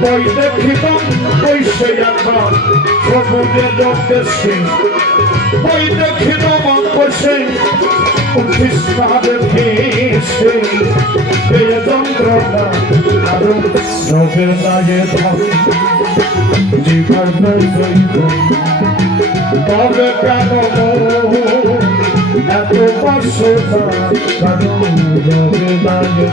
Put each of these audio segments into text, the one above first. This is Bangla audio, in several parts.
বই দেখিতাম বৈশে একবার সবুজের দেশে বই দেখিতাম বসে উঠিস না দেখেছে এই যন্ত্রণা আরো রোগের লাগে থাকে জীবন তবে কেন এত পাশে কেন রোগের লাগে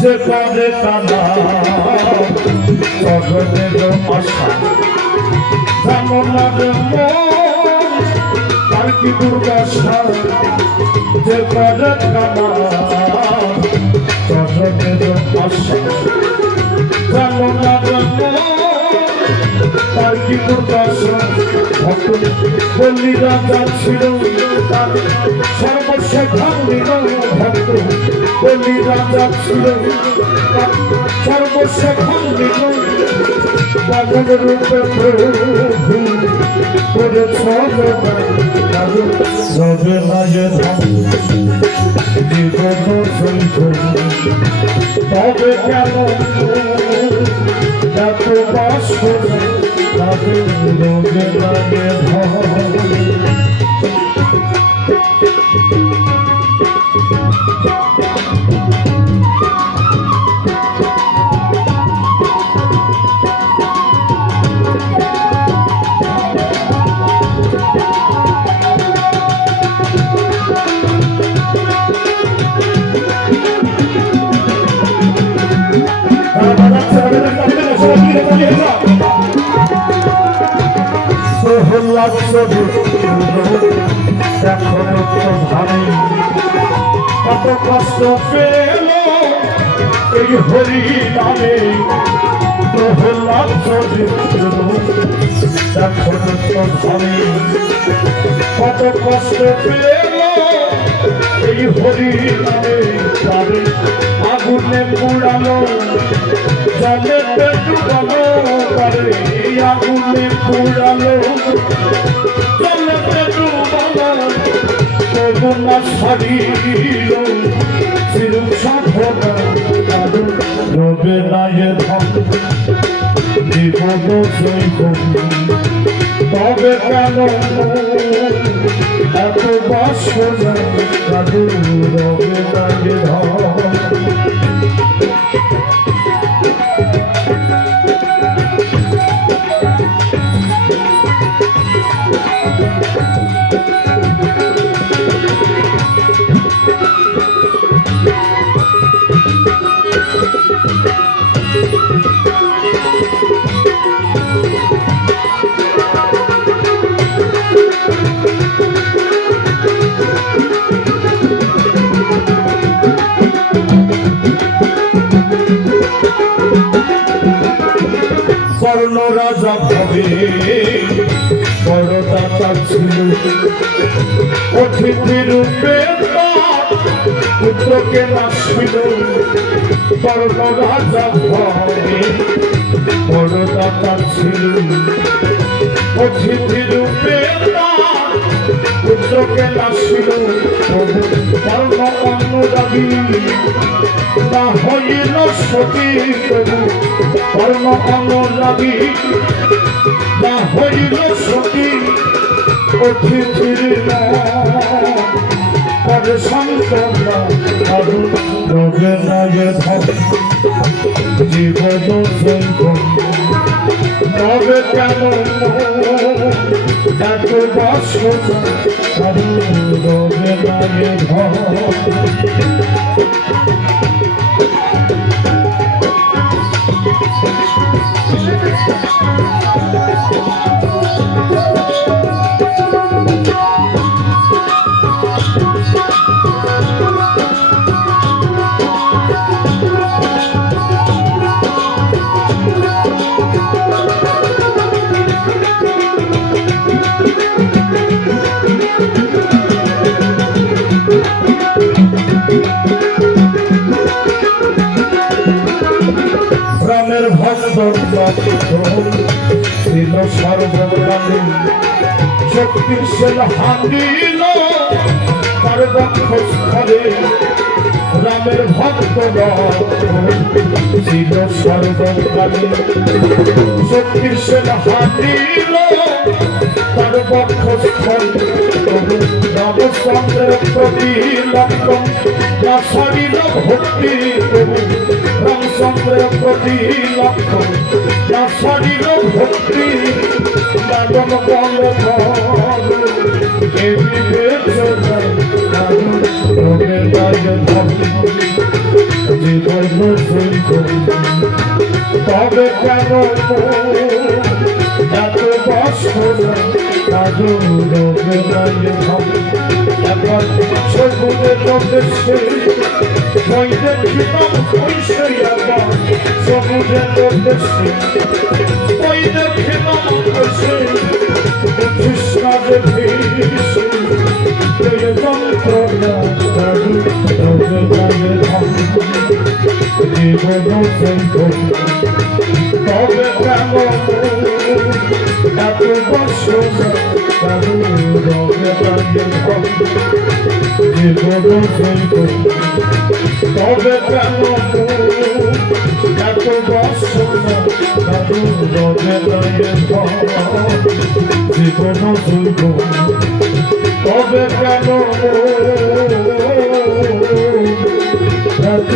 যে পদে কানা জগতের আশা জামনার মন তার কি দুর্দশা যে পদে কানা জগতের আশা জামনার মন তার কি দুর্দশা ভক্ত বলি রাজা ছিল তার সর্বস্ব ভাঙিল ভক্ত বলি রাজা ছিল সর্বস্ব ভাঙিল বাদল রূপে প্রভু করেছ রবে লাগে জীবন তবে কেন এত বাস রবে লাগে এখনো তো ভাই কত কষ্ট পেল এই হরি নামে প্রহ্লাদ এখনো তো ভাই কত কষ্ট পেল এই হরি নামে তারে আগুনে পুড়ালো জলে ডুবালো তারে আগুনে পুড়ালো জলে ডুবালো তবুনা ছাড়িল চিরু সাধনা রবে লাগে জীবন তবে কেন এত বাসনা রবে লাগে রাজা ভাবে বড় দাতা ছিল অতিথি রূপে পুত্রকে নাসিল বড় রাজা ভাবে বড় দাতা ছিল অতিথি রূপে পুত্রকে নাসিল ধর্ম অনুরাগী না হইল সতী প্রভু ধর্ম অনুরাগী না হইল সতী অতিথির পরে সন্তনা রোগে লাগে জীবন তবে কেন এত বাসনা রোগে লাগে শক্তির সেল হাঁদিল তার বক্ষস্থলে রামের ভক্ত ছিল সর্বকালে শক্তির সেল হাঁদিল তার বক্ষস্থলে রামচন্দ্রের প্রতি লক্ষণ যা সারিল ভক্তি রামচন্দ্রের প্রতি লক্ষণ যা সারিল ভক্তি দাদন বল এ বিবেচনা জীবন তবে কেন এত বছর এখন সবুজের দেশে ওই দেখিলাম হইছে আবার সবুজের দেশে ওই দেখিলাম হইছে কৃষ্ণা দেখিছে যন্ত্রণা জীবন তবে কেন এত বছর জীবন তবে কেন এত বছর জীবন তবে কেন এত